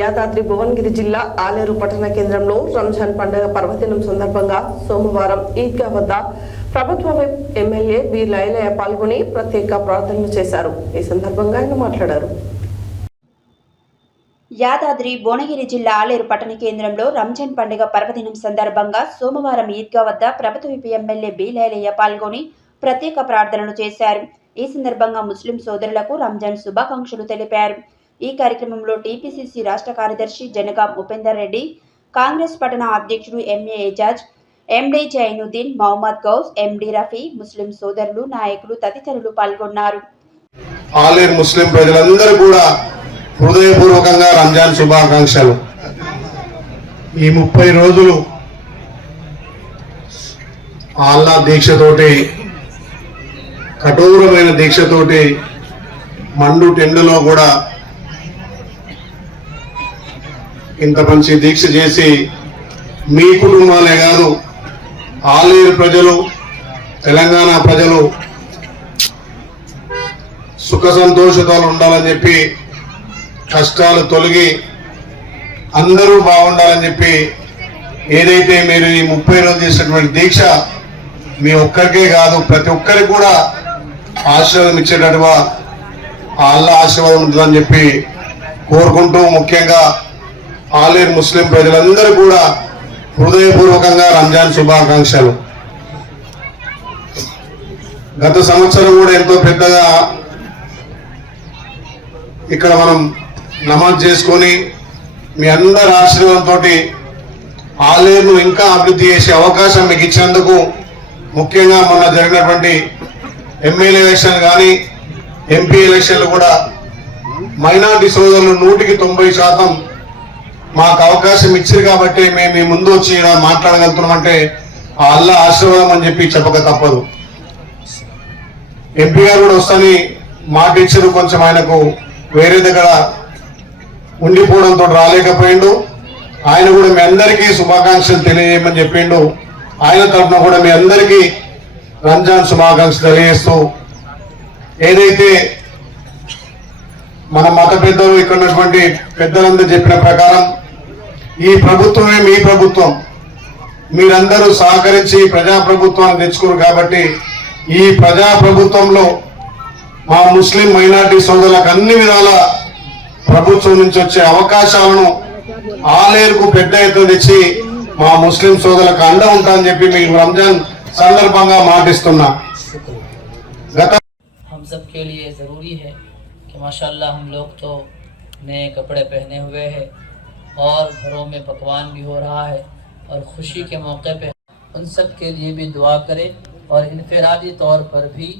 యాదాద్రి భువనగిరి జిల్లా ఆలేరు పట్టణ కేంద్రంలో రంజాన్ పండుగ పర్వదినం సందర్భంగా సోమవారం ఈద్గా వద్ద ప్రభుత్వ ఎమ్మెల్యే బి లైలయ్య పాల్గొని ప్రత్యేక ప్రార్థనలు చేశారు. ఈ సందర్భంగా ఆయన మాట్లాడారు. యాదాద్రి భువనగిరి జిల్లా ఆలేరు పట్టణ కేంద్రంలో రంజాన్ పండుగ పర్వదినం సందర్భంగా సోమవారం ఈద్గా వద్ద ప్రభుత్వ ఎమ్మెల్యే బి లైలయ్య పాల్గొని ప్రత్యేక ప్రార్థనలు చేశారు. ఈ సందర్భంగా ముస్లిం సోదరులకు రంజాన్ శుభాకాంక్షలు తెలిపారు. ఈ కార్యక్రమంలో టీపీసీసీ రాష్ట్ర కార్యదర్శి జనగాం ఉపేందర్ రెడ్డి కాంగ్రెస్ పట్టణ అధ్యక్షుడు MA Ejaz MD Zainuddin Mohammed Ghouse MD Rafi ముస్లిం సోదరులు నాయకులు తదితరులు పాల్గొన్నారు. ఆలేరు ముస్లిం ప్రజలందరూ కూడా హృదయపూర్వకంగా రంజాన్ శుభాకాంక్షలు. ఈ ముప్పై రోజులు ఆల్లా దీక్షతోటి కఠోరమైన దీక్షతోటి మండు టెండలో కూడా ఇంత మంచి దీక్ష చేసి మీ కుటుంబాలే కాదు ఆలేరు ప్రజలు తెలంగాణ ప్రజలు సుఖ సంతోషాలు ఉండాలని చెప్పి కష్టాలు తొలగి అందరూ బాగుండాలని చెప్పి ఏదైతే మీరు ఈ ముప్పై రోజులు చేసినటువంటి దీక్ష మీ ఒక్కరికే కాదు ప్రతి ఒక్కరికి కూడా ఆశీర్వాదం ఇచ్చేటట్టుగా ఆ అల్లా ఆశీర్వాదం ఉంటుందని చెప్పి కోరుకుంటూ ముఖ్యంగా ఆలేరు ముస్లిం ప్రజలందరూ కూడా హృదయపూర్వకంగా రంజాన్ శుభాకాంక్షలు. గత సంవత్సరం కూడా ఎంతో పెద్దగా ఇక్కడ మనం నమాజ్ చేసుకొని మీ అందరి ఆశీర్వాదంతో ఆలేరు ఇంకా అభివృద్ధి చేసే అవకాశం మీకు ఇచ్చినందుకు ముఖ్యంగా మొన్న జరిగినటువంటి ఎమ్మెల్యే ఎలక్షన్ కానీ ఎంపీ ఎలక్షన్లు కూడా మైనార్టీ సోదరులు నూటికి తొంభై శాతం మాకు అవకాశం ఇచ్చారు కాబట్టి మేము మీ ముందు వచ్చి మాట్లాడగలుగుతున్నాం అంటే ఆ అల్లా ఆశీర్వాదం అని చెప్పి చెప్పక తప్పదు. ఎంపీ గారు కూడా వస్తాని మాట ఇచ్చారు. కొంచెం ఆయనకు వేరే దగ్గర ఉండిపోవడంతో రాలేకపోయిండు. ఆయన కూడా మీ అందరికీ శుభాకాంక్షలు తెలియజేయమని చెప్పిండు. ఆయన తరఫున కూడా మీ అందరికీ రంజాన్ శుభాకాంక్షలు తెలియజేస్తూ ఏదైతే మన మత పెద్దలు ఇక్కడ ఉన్నటువంటి పెద్దలందరూ చెప్పిన ప్రకారం ఈ ప్రభుత్వమే మీ ప్రభుత్వం మీరందరూ సహకరించి ప్రజా ప్రభుత్వాన్ని తెచ్చుకున్నారు కాబట్టి ఈ ప్రజా ప్రభుత్వంలో మా ముస్లిం మైనార్టీ సోదరులకు అన్ని విధాల ప్రభుత్వం నుంచి వచ్చే అవకాశాలను ఆలేరుకు పెద్ద ఎత్తున తెచ్చి మా ముస్లిం సోదరులకు అండ ఉంటానని చెప్పి మీకు రంజాన్ సందర్భంగా మాటిస్తున్నా గత हम सब के लिए ज़रूरी है कि माशाल्लाह हम लोग तो नए कपड़े पहने हुए हैं اور گھروں میں پکوان بھی ہو رہا ہے اور خوشی کے موقع پہ ان سب کے لیے بھی دعا کرے اور انفرادی طور پر بھی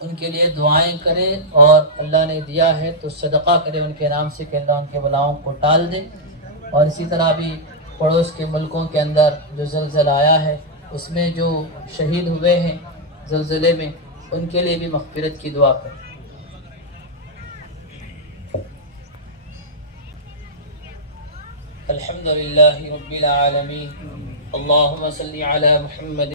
ان کے لیے دعائیں کریں اور اللہ نے دیا ہے تو صدقہ کرے ان کے نام سے کہ اللہ ان کے بلاؤں کو ٹال دے اور اسی طرح بھی پڑوس کے ملکوں کے اندر جو زلزلہ آیا ہے، اس میں جو شہید ہوئے ہیں زلزلے میں، ان کے لیے بھی مغفرت کی دعا کریں۔ الحمد لله رب العالمين. اللهم صل على محمد.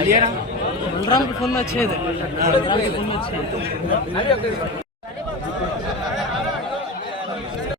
బలరాంకి ఫోన్ వచ్చేది. బలరాంకి ఫోన్ వచ్చేది.